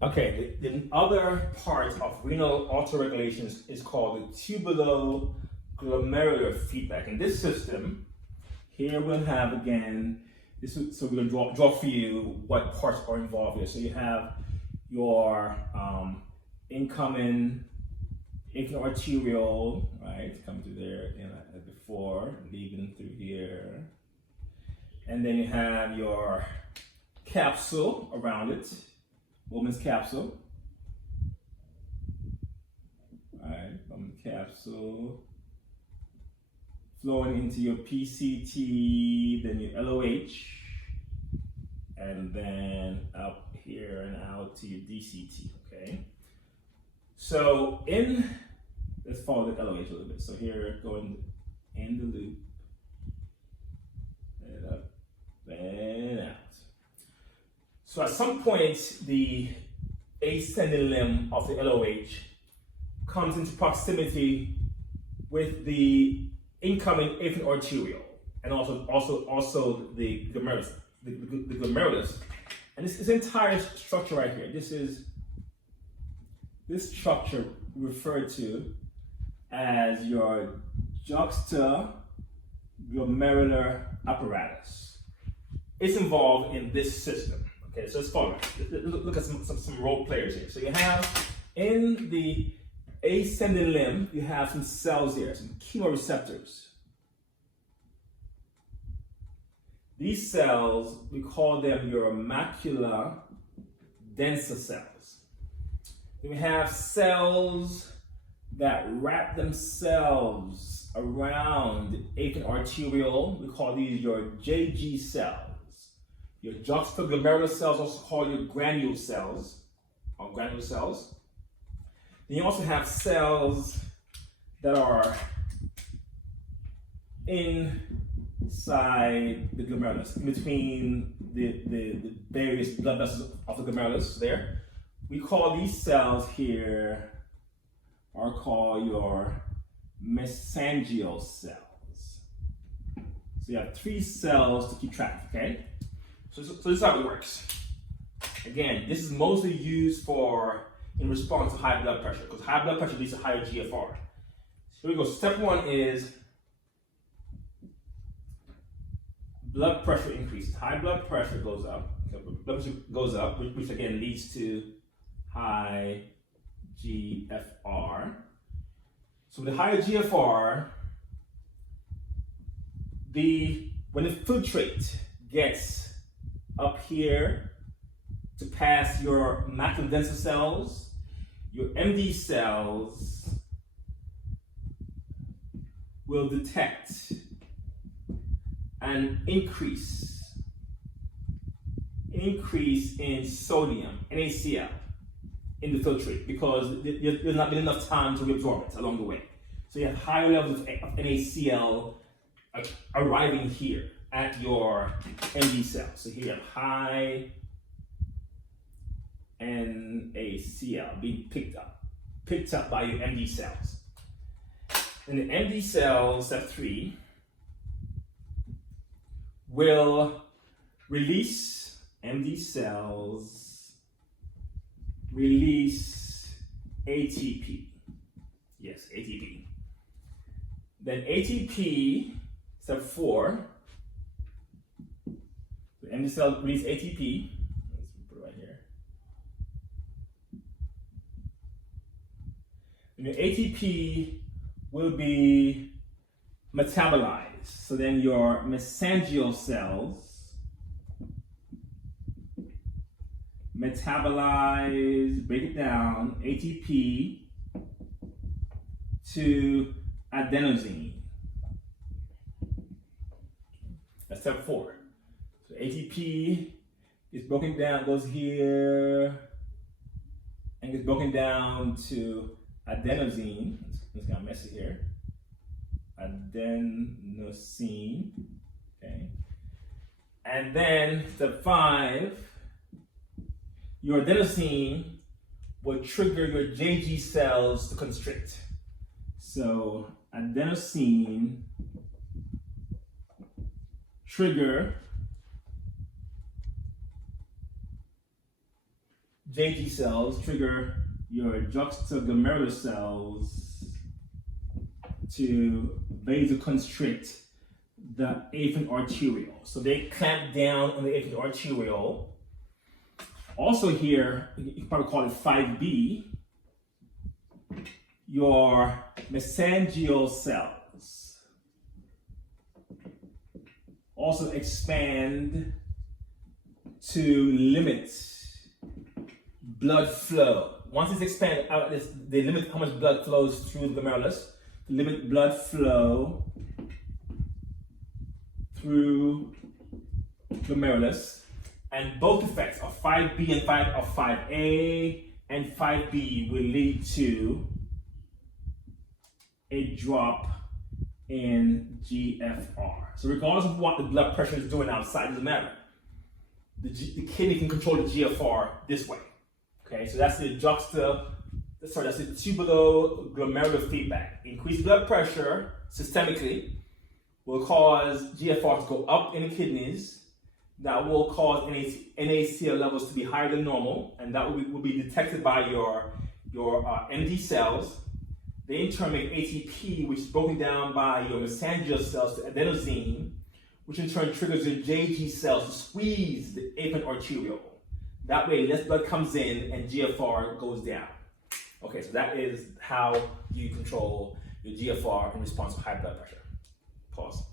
Okay, the other part of renal autoregulation is called the tubuloglomerular feedback. In this system, here we'll have again, so we're going to draw for you what parts are involved here. So you have your incoming arteriole, right, coming through there before, leaving through here. And then you have your capsule around it, woman's capsule. All right, woman's capsule. Flowing into your PCT, then your LOH, and then up here and out to your DCT, okay? So let's follow the LOH a little bit. So here, going in the loop, and up, and out. So at some point, the ascending limb of the LOH comes into proximity with the incoming afferent arteriole, and also the glomerulus, the glomerulus, and this entire structure right here. This structure referred to as your juxtaglomerular apparatus. It's involved in this system. Okay, so let's follow. Look at some role players here. So you have in the ascending limb, you have some cells here, some chemoreceptors. These cells, we call them your macula densa cells. Then we have cells that wrap themselves around the afferent arteriole. We call these your JG cells. Your juxtaglomerular cells, also called your granule cells, or granule cells. Then you also have cells that are inside the glomerulus, in between the various blood vessels of the glomerulus there. We call these cells here, are called your mesangial cells. So you have 3 cells to keep track of, okay? So this is how it works. Again, this is mostly used in response to high blood pressure, because high blood pressure leads to higher GFR. So here we go. Step 1 is blood pressure increases. High blood pressure goes up. Blood pressure goes up, which again leads to high GFR. So with the higher GFR, when the filtrate gets up here to pass your macula densa cells, your MD cells will detect an increase in sodium, NaCl, in the filtrate, because there's not been enough time to reabsorb it along the way. So you have higher levels of NaCl arriving here at your MD cells. So here you have high NaCl being picked up by your MD cells. And the MD cells, step 3, will release ATP. Yes, ATP. Then ATP, step 4, the MD cell release ATP. Let's put it right here. And the ATP will be metabolized. So then your mesangial cells metabolize, break it down, ATP to adenosine. That's step 4. So ATP is broken down, goes here, and gets broken down to adenosine. It's kind of messy here. Adenosine, okay. And then step 5, your adenosine will trigger your JG cells to constrict. So adenosine trigger JG cells trigger your juxtaglomerular cells to vasoconstrict the afferent arteriole. So they clamp down on the afferent arteriole. Also here, you can probably call it 5B, your mesangial cells also expand to limit blood flow. Once it's expanded out, they limit how much blood flows through the glomerulus, limit blood flow through glomerulus, and both effects of 5B and 5A and 5B will lead to a drop in GFR. So regardless of what the blood pressure is doing outside, it doesn't matter. The kidney can control the GFR this way. Okay, so that's the tubuloglomerular feedback. Increased blood pressure systemically will cause GFR to go up in the kidneys. That will cause NaCl levels to be higher than normal, and that will be detected by your MD cells. They in turn make ATP, which is broken down by your mesangial cells to adenosine, which in turn triggers your JG cells to squeeze the afferent arteriole. That way, less blood comes in and GFR goes down. Okay, so that is how you control your GFR in response to high blood pressure. Pause.